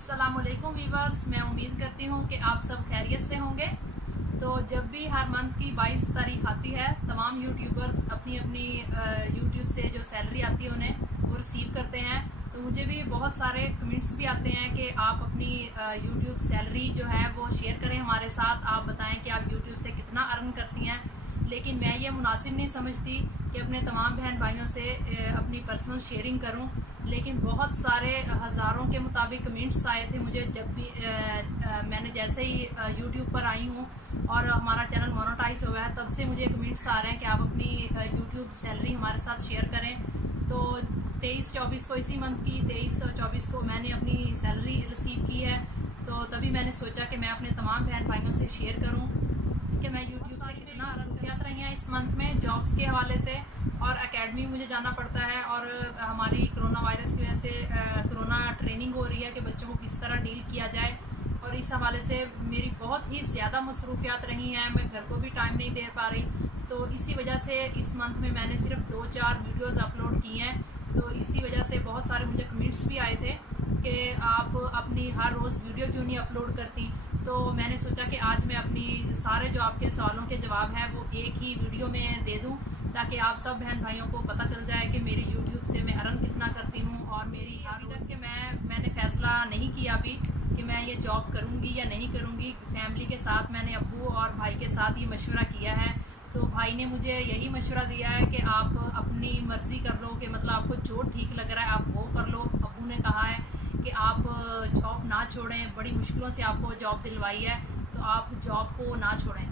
अस्सलामुअलैकुम वीवर्स, मैं उम्मीद करती हूँ कि आप सब खैरियत से होंगे। तो जब भी हर मंथ की 22 तारीख आती है, तमाम यूट्यूबर्स अपनी अपनी यूट्यूब से जो सैलरी आती है उन्हें वो रिसीव करते हैं। तो मुझे भी बहुत सारे कमेंट्स भी आते हैं कि आप अपनी यूट्यूब सैलरी जो है वो शेयर करें हमारे साथ, आप बताएं कि आप यूट्यूब से कितना अर्न करती हैं। लेकिन मैं ये मुनासिब नहीं समझती कि अपने तमाम बहन भाइयों से अपनी पर्सनल शेयरिंग करूं। लेकिन बहुत सारे हज़ारों के मुताबिक कमेंट्स आए थे मुझे जब भी मैंने जैसे ही यूट्यूब पर आई हूं और हमारा चैनल मोनेटाइज हुआ है, तब से मुझे कमेंट्स आ रहे हैं कि आप अपनी यूट्यूब सैलरी हमारे साथ शेयर करें। तो 23-24 को, इसी मंथ की 23 और 24 को मैंने अपनी सैलरी रिसीव की है। तो तभी मैंने सोचा कि मैं अपने तमाम बहन भाइयों से शेयर करूं कि मैं यूट्यूब से कितना मसरूफियात रही हैं इस मंथ में जॉब्स के हवाले से, और एकेडमी मुझे जाना पड़ता है, और हमारी कोरोना वायरस की वजह से कोरोना ट्रेनिंग हो रही है कि बच्चों को किस तरह डील किया जाए, और इस हवाले से मेरी बहुत ही ज़्यादा मसरूफियात रही हैं। मैं घर को भी टाइम नहीं दे पा रही। तो इसी वजह से इस मंथ में मैंने सिर्फ 2-4 वीडियोस अपलोड की हैं। तो इसी वजह से बहुत सारे मुझे कमेंट्स भी आए थे कि आप अपनी हर रोज़ वीडियो क्यों नहीं अपलोड करती। तो मैंने सोचा कि आज मैं अपनी सारे जो आपके सवालों के जवाब हैं वो एक ही वीडियो में दे दूं, ताकि आप सब बहन भाइयों को पता चल जाए कि मेरी यूट्यूब से मैं अर्न कितना करती हूं। और मेरी अभी तक के मैंने फ़ैसला नहीं किया अभी कि मैं ये जॉब करूंगी या नहीं करूंगी। फैमिली के साथ मैंने अब्बू और भाई के साथ ये मशवरा किया है। तो भाई ने मुझे यही मशवरा दिया है कि आप अपनी मर्ज़ी कर लो, कि मतलब आपको जो ठीक लग रहा है आप वो कर लो। अब्बू ने कहा है कि आप जॉब ना छोड़ें, बड़ी मुश्किलों से आपको जॉब दिलवाई है तो आप जॉब को ना छोड़ें।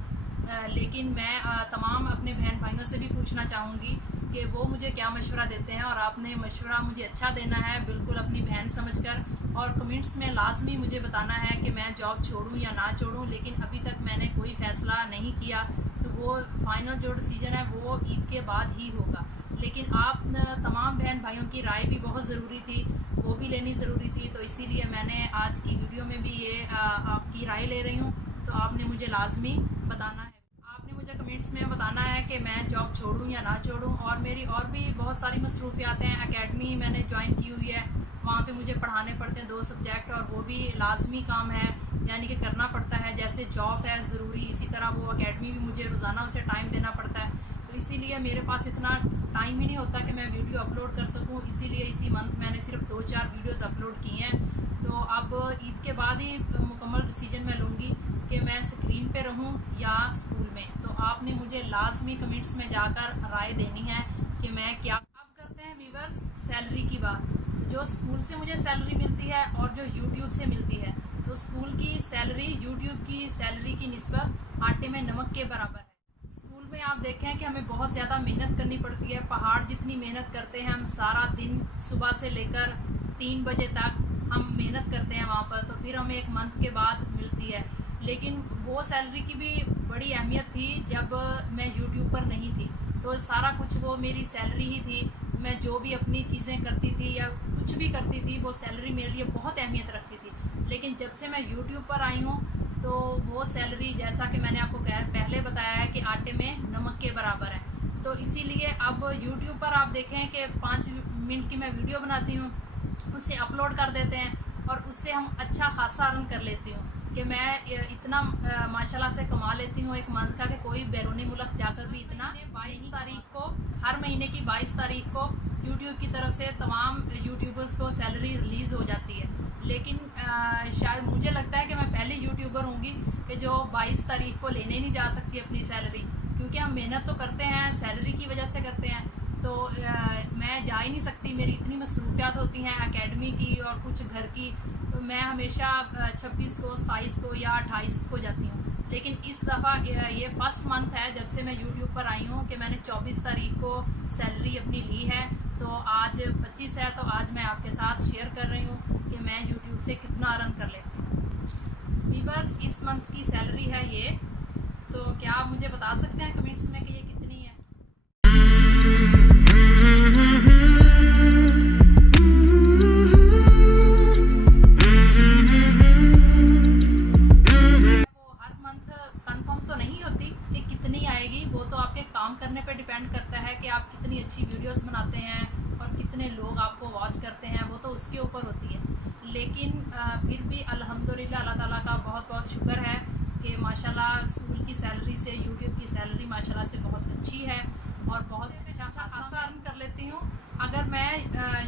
लेकिन मैं तमाम अपने बहन भाइयों से भी पूछना चाहूँगी कि वो मुझे क्या मशवरा देते हैं, और आपने मशवरा मुझे अच्छा देना है, बिल्कुल अपनी बहन समझकर, और कमेंट्स में लाजमी मुझे बताना है कि मैं जॉब छोड़ूं या ना छोड़ूं। लेकिन अभी तक मैंने कोई फ़ैसला नहीं किया, तो वो फाइनल जो डिसीजन है वो ईद के बाद ही होगा। लेकिन आप तमाम बहन भाइयों की राय भी बहुत ज़रूरी थी, वो भी लेनी ज़रूरी थी। तो इसीलिए मैंने आज की वीडियो में भी ये आपकी राय ले रही हूँ। तो आपने मुझे लाजमी बताना है, आपने मुझे कमेंट्स में बताना है कि मैं जॉब छोड़ूं या ना छोड़ूं। और मेरी और भी बहुत सारी मसरूफियात हैं। एकेडमी मैंने ज्वाइन की हुई है, वहाँ पे मुझे पढ़ाने पड़ते हैं 2 सब्जेक्ट, और वो भी लाजमी काम है, यानी कि करना पड़ता है। जैसे जॉब है ज़रूरी, इसी तरह वो एकेडमी भी मुझे रोज़ाना उसे टाइम देना पड़ता है। तो इसीलिए मेरे पास इतना टाइम ही नहीं होता कि मैं वीडियो अपलोड कर सकूं। इसीलिए इसी मंथ मैंने सिर्फ 2-4 वीडियोस अपलोड की हैं। तो अब ईद के बाद ही मुकम्मल डिसीजन मैं लूँगी कि मैं स्क्रीन पे रहूं या स्कूल में। तो आपने मुझे लाजमी कमेंट्स में जाकर राय देनी है कि मैं क्या। अब करते हैं वीवर्स सैलरी की बात। जो स्कूल से मुझे सैलरी मिलती है और जो यूट्यूब से मिलती है, तो स्कूल की सैलरी यूट्यूब की सैलरी की निस्बत आटे में नमक के बराबर है। स्कूल में आप देखें कि हमें बहुत ज़्यादा मेहनत करनी पड़ती है, पहाड़ जितनी मेहनत करते हैं हम। सारा दिन सुबह से लेकर 3 बजे तक हम मेहनत करते हैं वहाँ पर, तो फिर हमें एक मंथ के बाद मिलती है। लेकिन वो सैलरी की भी बड़ी अहमियत थी जब मैं यूट्यूब पर नहीं थी। तो सारा कुछ वो मेरी सैलरी ही थी। मैं जो भी अपनी चीज़ें करती थी या कुछ भी करती थी, वो सैलरी मेरे लिए बहुत अहमियत रखती थी। लेकिन जब से मैं यूट्यूब पर आई हूँ, तो वो सैलरी, जैसा कि मैंने आपको पहले बताया है कि आटे में नमक के बराबर है। तो इसीलिए अब यूट्यूब पर आप देखें कि 5 मिनट की मैं वीडियो बनाती हूँ, उसे अपलोड कर देते हैं, और उससे हम अच्छा खासा अर्न कर लेती हूँ कि मैं इतना माशाल्लाह से कमा लेती हूँ एक मंथ का कि कोई बैरूनी मुल्क जाकर भी इतना। 22 तारीख को, हर महीने की 22 तारीख को यूट्यूब की तरफ से तमाम यूट्यूबर्स को सैलरी रिलीज़ हो जाती है। लेकिन शायद मुझे लगता है कि मैं पहली यूट्यूबर होंगी कि जो 22 तारीख को लेने नहीं जा सकती अपनी सैलरी, क्योंकि हम मेहनत तो करते हैं, सैलरी की वजह से करते हैं। तो मैं जा ही नहीं सकती, मेरी इतनी मसरूफियात होती हैं एकेडमी की और कुछ घर की। तो मैं हमेशा 26 को, 27 को या 28 को जाती हूँ। लेकिन इस दफ़ा ये फर्स्ट मंथ है जब से मैं यूट्यूब पर आई हूँ कि मैंने 24 तारीख को सैलरी अपनी ली है। तो आज 25 है, तो आज मैं आपके साथ शेयर कर रही हूँ कि मैं यूट्यूब से कितना अर्न कर लेती हूँ। वीवर्स, इस मंथ की सैलरी है ये। तो क्या आप मुझे बता सकते हैं कमेंट्स में कि ये कितनी है? वो तो आपके काम करने पे डिपेंड करता है कि आप कितनी अच्छी वीडियोस बनाते हैं और कितने लोग आपको वॉच करते हैं, वो तो उसके ऊपर होती है। लेकिन फिर भी अल्हम्दुलिल्लाह अल्लाह ताला का बहुत बहुत शुक्र है कि माशाल्लाह स्कूल की सैलरी से यूट्यूब की सैलरी माशाल्लाह से बहुत अच्छी है और बहुत अच्छा खासा अर्न कर लेती हूँ। अगर मैं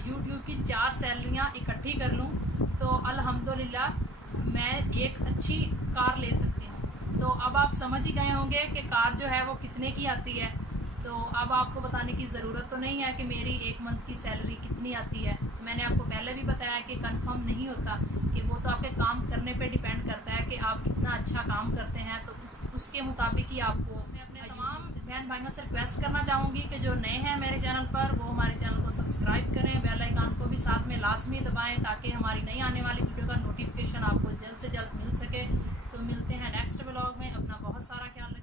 यूट्यूब की 4 सैलरियाँ इकट्ठी कर लूँ तो अल्हम्दुलिल्लाह मैं एक अच्छी कार ले सकती हूँ। तो अब आप समझ ही गए होंगे कि कार जो है वो कितने की आती है। तो अब आपको बताने की ज़रूरत तो नहीं है कि मेरी एक मंथ की सैलरी कितनी आती है। मैंने आपको पहले भी बताया कि कंफर्म नहीं होता, कि वो तो आपके काम करने पे डिपेंड करता है कि आप कितना अच्छा काम करते हैं, तो उसके मुताबिक ही आपको। मैं अपने तमाम बहन भाइयों से रिक्वेस्ट करना चाहूँगी कि जो नए हैं मेरे चैनल पर वो हमारे चैनल को सब्सक्राइब करें, बेल आइकन को भी साथ में लाजमी दबाएं ताकि हमारी नई आने वाली वीडियो का नोटिफिकेशन आपको जल्द से जल्द मिल सके। तो मिलते हैं नेक्स्ट व्लॉग में। अपना बहुत सारा ख्याल रखें।